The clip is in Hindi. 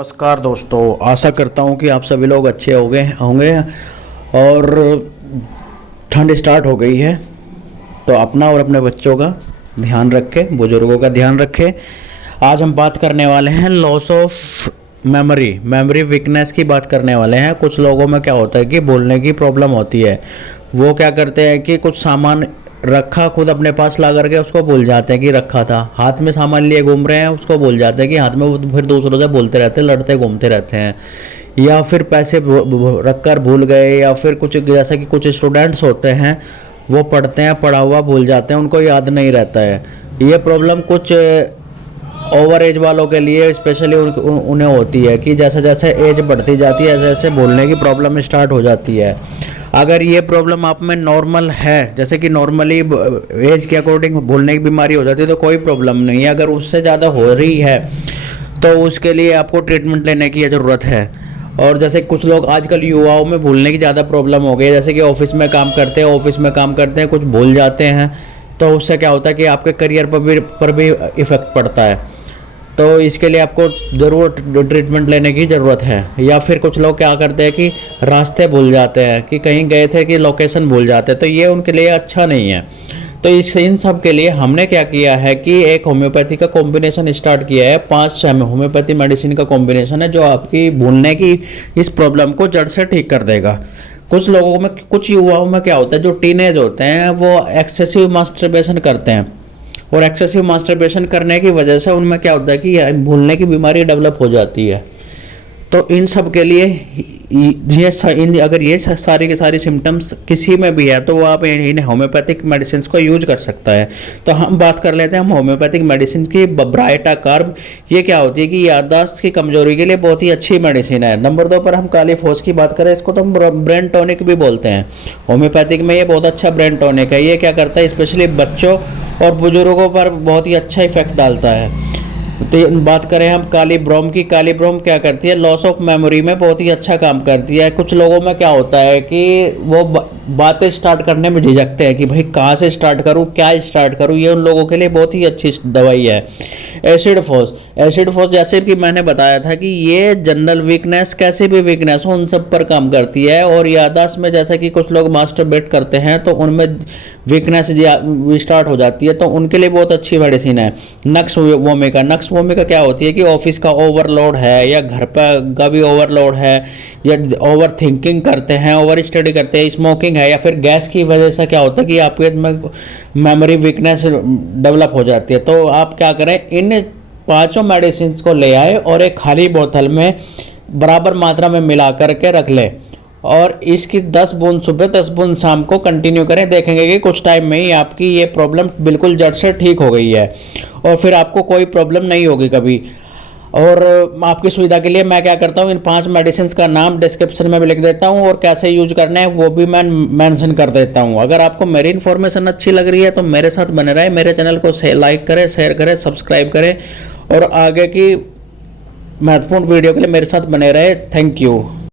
नमस्कार दोस्तों, आशा करता हूँ कि आप सभी लोग अच्छे होंगे और ठंड स्टार्ट हो गई है तो अपना और अपने बच्चों का ध्यान रखें, बुजुर्गों का ध्यान रखें। आज हम बात करने वाले हैं लॉस ऑफ मेमोरी वीकनेस की बात करने वाले हैं। कुछ लोगों में क्या होता है कि बोलने की प्रॉब्लम होती है। वो क्या करते हैं कि कुछ सामान रखा खुद अपने पास ला करके उसको भूल जाते हैं कि रखा था। हाथ में सामान लिए घूम रहे हैं, उसको भूल जाते हैं कि हाथ में, वो फिर दूसरों से बोलते रहते हैं, लड़ते घूमते रहते हैं। या फिर पैसे रख कर भूल गए, या फिर कुछ जैसा कि कुछ स्टूडेंट्स होते हैं वो पढ़ते हैं, पढ़ा हुआ भूल जाते हैं, उनको याद नहीं रहता है। ये प्रॉब्लम कुछ ओवर एज वालों के लिए स्पेशली उन्हें होती है कि जैसे जैसे एज बढ़ती जाती है ऐसे ऐसे भूलने की प्रॉब्लम स्टार्ट हो जाती है। अगर ये प्रॉब्लम आप में नॉर्मल है, जैसे कि नॉर्मली एज के अकॉर्डिंग भूलने की बीमारी हो जाती है तो कोई प्रॉब्लम नहीं है। अगर उससे ज़्यादा हो रही है तो उसके लिए आपको ट्रीटमेंट लेने की ज़रूरत है। और जैसे कुछ लोग आजकल युवाओं में भूलने की ज़्यादा प्रॉब्लम हो गई है, जैसे कि ऑफिस में काम करते हैं कुछ भूल जाते हैं, तो उससे क्या होता है कि आपके करियर पर भी इफ़ेक्ट पड़ता है। तो इसके लिए आपको ज़रूर ट्रीटमेंट लेने की ज़रूरत है। या फिर कुछ लोग क्या करते हैं कि रास्ते भूल जाते हैं, कि कहीं गए थे कि लोकेशन भूल जाते हैं, तो ये उनके लिए अच्छा नहीं है। तो इन सब के लिए हमने क्या किया है कि एक होम्योपैथी का कॉम्बिनेशन स्टार्ट किया है। 5-6 होम्योपैथी मेडिसिन का कॉम्बिनेशन है जो आपकी भूलने की इस प्रॉब्लम को जड़ से ठीक कर देगा। कुछ लोगों में, कुछ युवाओं में क्या होता है, जो टीनेज होते हैं वो एक्सेसिव मास्टरबेशन करते हैं, और एक्सेसिव मास्टरबेशन करने की वजह से उनमें क्या होता है कि भूलने की बीमारी डेवलप हो जाती है। तो इन सब के लिए अगर ये सारी की सारी सिम्टम्स किसी में भी है तो वो आप इन होम्योपैथिक मेडिसिन को यूज कर सकता है। तो हम बात कर लेते हैं हम होम्योपैथिक मेडिसिन की। ब्राइटा कार्ब, ये क्या होती है कि याददाश्त की कमजोरी के लिए बहुत ही अच्छी मेडिसिन है। नंबर 2 पर हम काली फौज की बात करें, इसको तो हम ब्रेन टॉनिक भी बोलते हैं। होम्योपैथिक में ये बहुत अच्छा ब्रेन टॉनिक है। ये क्या करता है, स्पेशली बच्चों और बुजुर्गों पर बहुत ही अच्छा इफेक्ट डालता है। तो बात करें हम काली ब्रोम की, काली ब्रोम क्या करती है, लॉस ऑफ मेमोरी में बहुत ही अच्छा काम करती है। कुछ लोगों में क्या होता है कि वो बातें स्टार्ट करने में झिझकते हैं कि भाई कहाँ से स्टार्ट करूँ, क्या स्टार्ट करूँ। ये उन लोगों के लिए बहुत ही अच्छी दवाई है। एसिड फोस जैसे कि मैंने बताया था कि ये जनरल वीकनेस, कैसे भी वीकनेस हो, उन सब पर काम करती है। और याददाश्त में जैसे कि कुछ लोग मास्टरबेट करते हैं तो उनमें वीकनेस स्टार्ट हो जाती है, तो उनके लिए बहुत अच्छी मेडिसिन है। नक्स वोमिका क्या होती है कि ऑफिस का ओवरलोड है, या घर पर का भी ओवरलोड है, या ओवर थिंकिंग करते हैं, ओवर स्टडी करते हैं, स्मोकिंग है, या फिर गैस की वजह से क्या होता है कि आपके मेमोरी वीकनेस डेवलप हो जाती है। तो आप क्या करें, इन 5 मेडिसिन को ले आए और एक खाली बोतल में बराबर मात्रा में मिला करके रख ले, और इसकी 10 बूंद सुबह 10 बूंद शाम को कंटिन्यू करें। देखेंगे कि कुछ टाइम में ही आपकी ये प्रॉब्लम बिल्कुल जड़ से ठीक हो गई है, और फिर आपको कोई प्रॉब्लम नहीं होगी कभी। और आपकी सुविधा के लिए मैं क्या करता हूँ, इन 5 मेडिसिन का नाम डिस्क्रिप्शन में भी लिख देता हूँ, और कैसे यूज करना है वो भी मैं मेंशन कर देता हूँ। अगर आपको मेरी इन्फॉर्मेशन अच्छी लग रही है तो मेरे साथ बने रहे, मेरे चैनल को लाइक करें, शेयर करें, सब्सक्राइब करें, और आगे की महत्वपूर्ण वीडियो के लिए मेरे साथ बने रहे। Thank you.